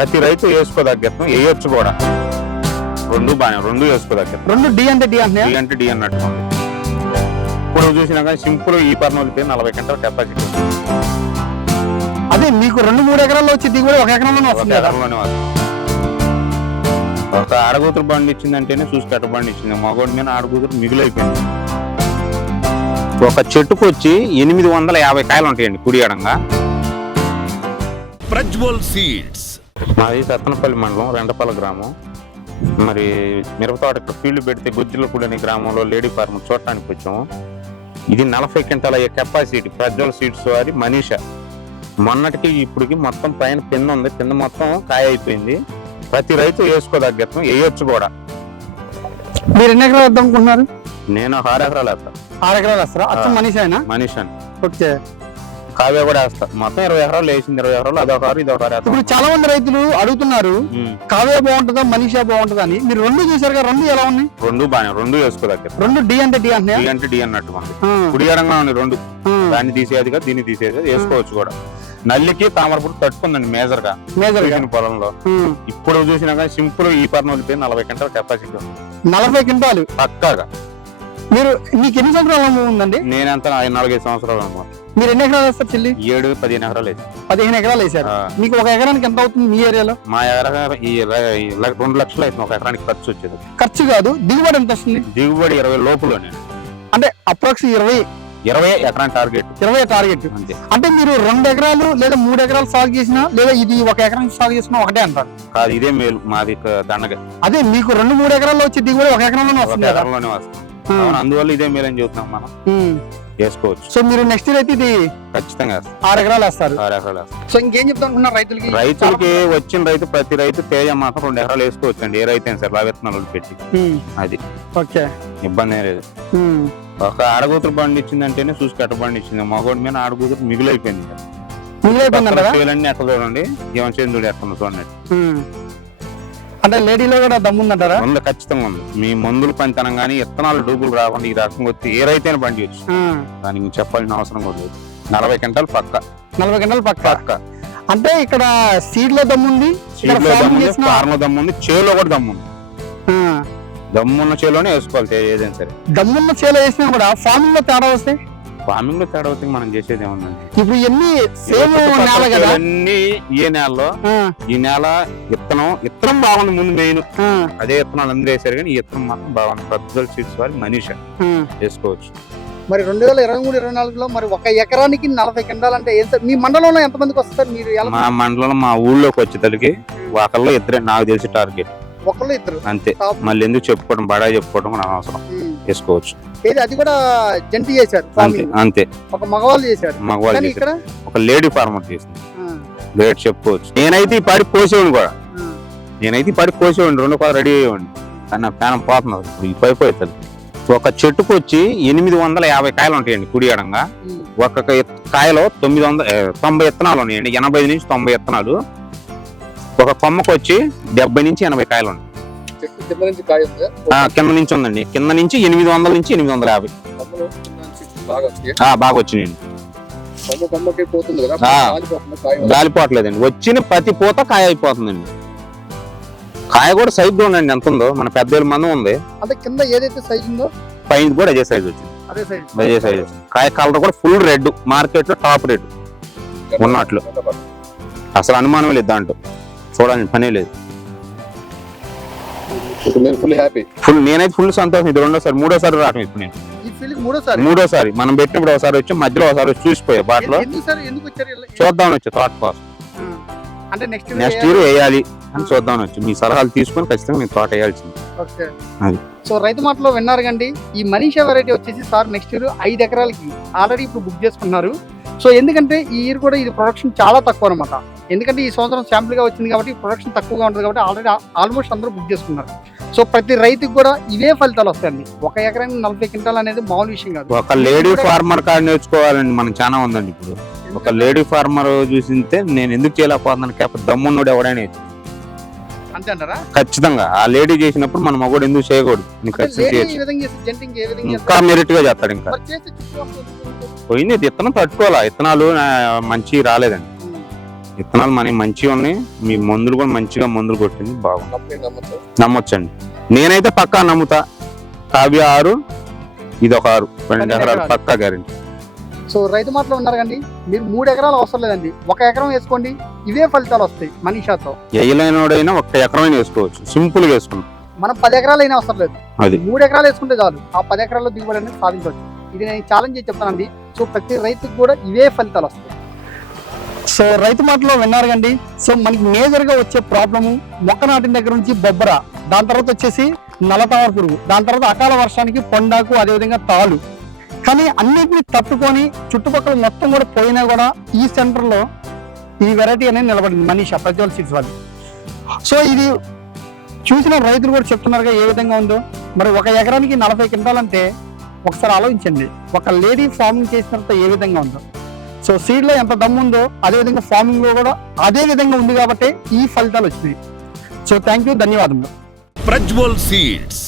ప్రతి రైతు వేసుకోదగ్గ వేయొచ్చు కూడా. రెండు బాగా రెండు వేసుకోదగ్గ. రెండు డి అంటే డి అంటే డి అంటే డి అన్నట్టు ఉంది. ఇప్పుడు చూసినా కానీ సింపుల్ ఈ పర్నోలితే 40 గంటల కెపాసిటీ. అదే మీకు 2-3 ఎకరాల్లో వచ్చి దిగుబడి 1 ఎకరంలోనే వస్తుంది కదా. ఒక ఆడగూతురు బండి ఇచ్చిందంటేనే చూసి కట్ట బండి ఇచ్చింది. మగోడి మీద ఆడగూతురు మిగులైపోయింది. ఒక చెట్టుకు వచ్చి 850 కాయలు ఉంటాయండి కుడి ఎడంగా. ప్రజ్వల్ సీడ్స్ మాది సత్తనపల్లి మండలం రెండపల్లి గ్రామం. మరి మిరప తోట ఇక్కడ ఫీల్డ్ పెడితే గుజ్జులపూడి అనే గ్రామంలో లేడీ ఫార్మ్ చూడటానికి వచ్చాము. ఇది 40 క్వింటాల కెపాసిటీ ప్రజ్వల్ సీడ్స్ వారి మనీషా. మొన్నటికి ఇప్పటికి మొత్తం పైన కింద ఉంది, కింద మొత్తం కాయ అయిపోయింది. ప్రతి రైతు వేసుకోదగ్గ వేయొచ్చు కూడా. మీరు ఎన్ని ఎకరాలు వేద్దాం అనుకుంటున్నారు? నేను 6 ఎకరాలు వేస్తా. 6 ఎకరాలు వేస్తారా? అచ్చం మనీషానా? మనీషాని. ఓకే. కావ్య కూడా వేస్తా. మొత్తం 20 ఎకరాలు వేసింది. 20 ఎకరాలు అదొక ఆరు ఇదొక ఆరు. ఇప్పుడు చాలా మంది రైతులు అడుగుతున్నారు కావ్య బాగుంటుందా మనీషా బాగుంటుందా అని. మీరు రెండు చూసారు కదా, రెండు ఎలా ఉన్నాయి? రెండు బాగా రెండు వేసుకోదగ్గ. రెండు డి అంటే డి అంటే డి అంటే డి అన్నట్టు ఉంది. కుడి ఎడంగా ఉన్నాయి రెండు. దాన్ని తీసేది కదా దీన్ని తీసేది వేసుకోవచ్చు కూడా. నల్లికి తామరపుడు తట్టుకుందండి మేజర్ గా పొలంలో. ఇప్పుడు చూసినా కానీ సింపుల్ ఈ పర్నోలితే 40 గంటల కెపాసిటీ ఉంది. 40 క్వింటాలు పక్కాగా. మీరు మీకు ఎన్ని సంవత్సరాల అనుభవం ఉందండి? నేనంతా 4-5 సంవత్సరాలు అన్నమాట. మీరు ఎన్ని ఎకరాలు వేస్తారు చెల్లి? 7-15 ఎకరాలు వేసి. 15 ఎకరాలు వేసారు. మీకు ఒక ఎకరానికి ఎంత అవుతుంది మీ ఏరియాలో? మా ఎకరా 2 లక్షలు అవుతుంది ఒక ఎకరానికి ఖర్చు వచ్చేది. ఖర్చు కాదు, దిగుబడి ఎంత వస్తుంది? దిగుబడి 20 లోపులోనే. అంటే అప్రాక్స్ 20 ఎకరానికి టార్గెట్. 20 టార్గెట్. అంటే మీరు 2 ఎకరాలు లేదా 3 ఎకరాలు సాగు చేసినా లేదా ఇది 1 ఎకరానికి సాగు చేసినా ఒకటే అంటారు కాదు. ఇదే మేలు మాది దండగా. అదే మీకు 2-3 ఎకరాల్లో వచ్చి దిగుబడి 1 ఎకరంలోనే వస్తుంది. ఎకరంలోనే వస్తుంది. అందువల్ల ఇదే మేలు అని చెబుతున్నాం మనం. వేసుకోవచ్చు. సో మీరు నెక్స్ట్ ఇయర్ అయితే ఇది ఖచ్చితంగా 6 ఎకరాలు వేస్తారు. 6 ఎకరాలు వేస్తారు. సో ఇంకేం చెప్తా అనుకున్నారు రైతులకి? వచ్చిన రైతు ప్రతి రైతు తేజ మాత్రం 2 ఎకరాలు వేసుకోవచ్చు అండి. ఏ రైతు అయినా సరే విత్తనాలు పెట్టి. అది ఓకే, ఇబ్బంది ఏం లేదు. ఒక ఆడగూతురు బండి ఇచ్చిందంటేనే చూసి కట్ట బండి ఇచ్చింది. మగోడి మీద ఆడగూతురు మిగులైపోయింది. చేయాలన్నీ ఎక్కడ చూడండి. జీవనచంద్రుడు ఎక్కడ చూడండి. అంటే లేడీలో కూడా దమ్ముందంటారా? ఉంది, ఖచ్చితంగా ఉంది. మీ మందులు పనితనం కానీ ఇత్తనాలు డూబులు రాకుండా ఈ రకంగా వచ్చి ఏ రైతైనా బండి వచ్చు. దానికి చెప్పాల్సిన అవసరం కూడా లేదు. 40 క్వింటాలు పక్క. 40 క్వింటాలు పక్క. అంటే ఇక్కడ సీడ్ లో దమ్ముంది, ఫార్మ్ దమ్ముంది, చేలో కూడా దమ్ముంది. దమ్మున్న చేలోనే వేసుకోవాలి ఏదైనా సరే. దమ్మున్న చేలో వేసినా కూడా ఫార్మింగ్ లో తేడా వస్తే ఫార్మింగ్ లో తేడా వస్తే మనం చేసేది ఏముందండి. ఇప్పుడు ఎన్ని సేమ్ నేల కదా అన్ని. ఏ నేలలో ఈ నేల ఇత్తనం బాగుంది ముందు మెయిన్. అదే ఇత్తనాలు అందరూ వేసారు కానీ ఈ ఇత్తనం మాత్రం బాగుంది. ప్రజ్వల్ సీడ్స్ వారి మనీషా వేసుకోవచ్చు. మరి 2023-24లో మరి 1 ఎకరానికి 40 క్వింటాలు అంటే మీ మండలంలో ఎంత మందికి వస్తారు? మీరు మా మండలంలో మా ఊళ్ళోకి వచ్చేసరికి ఒకళ్ళు ఇద్దరే నాకు తెలిసి టార్గెట్. ఒకళ్ళు ఇద్దరు అంతే. మళ్ళీ ఎందుకు చెప్పుకోవడం బడా చెప్పుకోవడం మన అవసరం. వేసుకోవచ్చు. అది కూడా జంటి చేశారు అంతే. ఒక మగవాళ్ళు చేశారు. మగవాళ్ళు ఇక్కడ ఒక లేడీ ఫార్మర్ చేసింది. లేట్ చెప్పుకోవచ్చు. నేనైతే ఈ పాడి కోసేవాడిని కూడా. నేనైతే ఈ పాడి కోసేవాడిని 2 పాలు రెడీ అయ్యేవాడిని. కానీ నా ప్యానం పోతున్నారు. ఈ పైపోతుంది. ఒక చెట్టుకు వచ్చి 850 కాయలు ఉంటాయండి కుడి ఎడంగా. ఒక కాయలో 90 విత్తనాలు ఉన్నాయండి. 80 నుంచి 90 విత్తనాలు. ఒక కొమ్మకు వచ్చి 70 నుంచి 80 కాయలు ఉన్నాయి. కింద నుంచి ఉందండి. కింద నుంచి 800 నుంచి 850 బాగా వచ్చినాయండి. గాలిపోవట్లేదండి. వచ్చిన ప్రతి పూత కాయ అయిపోతుందండి. కాయ కూడా సైజ్ చూడండి ఎంత ఉందో. మన 10,000 మందం ఉంది. అంటే కింద ఏదైతే సైజ్ ఉందో పైన కూడా అదే సైజ్ వచ్చింది. అదే సైజ్. కాయ కలర్ కూడా ఫుల్ రెడ్. మార్కెట్ లో టాప్ రెడ్ ఉన్నట్లు. అసలు అనుమానం లేదు దాంట్లో. చూడండి పనే లేదు. నేనైతే ఫుల్ సంతోషం. ఇది 2వ సారి 3వ సారి రావటం. ఇప్పుడు నేను 3వ సారి. మనం పెట్టినప్పుడు ఒకసారి వచ్చి మధ్యలో ఒకసారి వచ్చి చూసిపోయా బాటలో చూద్దామని వచ్చి తోట కోసం. నెక్స్ట్ ఇయర్ వేయాలి అని చూద్దామని వచ్చి మీ సలహాలు తీసుకొని ఖచ్చితంగా నేను తోట వేయాల్సింది. సో రైతు మాటలో విన్నారు కండి. ఈ మనీషా వెరైటీ వచ్చేసి సార్ నెక్స్ట్ ఇయర్ 5 ఎకరాలకి ఆల్రెడీ ఇప్పుడు బుక్ చేసుకున్నారు. సో ఎందుకంటే ఈ ఇయర్ కూడా ఇది ప్రొడక్షన్ చాలా తక్కువ అనమాట. ఎందుకంటే ఈ సంవత్సరం శాంపుల్ గా వచ్చింది కాబట్టి ప్రొడక్షన్ తక్కువగా ఉంటుంది కాబట్టి ఆల్రెడీ ఆల్మోస్ట్ అందరూ బుక్ చేసుకున్నారు. సో ప్రతి రైతుకు కూడా ఇవే ఫలితాలు వస్తాయండి. 1 ఎకరానికి 40 క్వింటాలు అనేది మామూలు విషయం కాదు. ఒక లేడీ ఫార్మర్ కాడ నేర్చుకోవాలండి. మనం చాలా ఉందండి. ఇప్పుడు ఒక లేడీ ఫార్మర్ చూసింటే నేను ఎందుకు చేయలేకపోతున్నాను. కాకపోతే దమ్మున్నోడు ఎవడైనా అంతే అంటారా? ఖచ్చితంగా. ఆ లేడీ చేసినప్పుడు మనం మగోడు ఎందుకు చేయకూడదు. ఇంకా మెరిట్ గా చేస్తాడు. ఇంకా పోయింది. ఇత్తనం తట్టుకోవాలా. ఇత్తనాలు మంచి రాలేదండి. విత్తనాలు మనకి మంచిగా ఉన్నాయి, మీ మందులు కూడా మంచిగా మందులు కొట్టింది, బాగుంది, నమ్మొచ్చండి. నేనైతే పక్కా నమ్ముతా. కావ్య 6, ఇది ఒక 6, 12 ఎకరాలు పక్కా గ్యారెంటీ. సో రైతు మాటలో ఉన్నారు కండి, మీరు 3 ఎకరాలు అవసరం లేదండి, 1 ఎకరం వేసుకోండి, ఇవే ఫలితాలు వస్తాయి మనీషాతో. వేయలేనోడైనా 1 ఎకరం వేసుకోవచ్చు, సింపుల్ గా వేసుకున్నాం. మనం 10 ఎకరాలు అయినా అవసరం లేదు, అది 3 ఎకరాలు వేసుకుంటే చాలు, ఆ 10 ఎకరాల్లో దిగుబడి అనేది సాధించవచ్చు. ఇది నేను ఛాలెంజ్ చేసి చెప్తానండి. సో ప్రతి రైతుకు కూడా ఇవే ఫలితాలు వస్తాయి. సో రైతు మాటలో విన్నారు కండి. సో మనకి మేజర్ గా వచ్చే ప్రాబ్లము మొక్క నాటిన దగ్గర నుంచి బొబ్బర, దాని తర్వాత వచ్చేసి నల్లతామర పురుగు, దాని తర్వాత అకాల వర్షానికి పొండాకు, అదేవిధంగా తాలు. కానీ అన్నిటిని తట్టుకొని చుట్టుపక్కల మొత్తం కూడా పోయినా కూడా ఈ సెంటర్ లో ఈ వెరైటీ అనేది నిలబడింది మనీషా ప్రజ్వల్ సీడ్స్ వాళ్ళు. సో ఇది చూసిన రైతులు కూడా చెప్తున్నారుగా ఏ విధంగా ఉందో. మరి 1 ఎకరానికి 40 క్వింటాల్ అంటే ఒకసారి ఆలోచించండి, ఒక లేడీ ఫార్మింగ్ చేసిన తర్వాత ఏ విధంగా ఉందో. సో సీడ్ లో ఎంత దమ్ము ఉందో అదే విధంగా ఫార్మింగ్ లో కూడా అదే విధంగా ఉంది కాబట్టి ఈ ఫలితాలు వచ్చినాయి. సో థ్యాంక్ యూ, ధన్యవాదములు. ప్రజ్వల్ సీడ్స్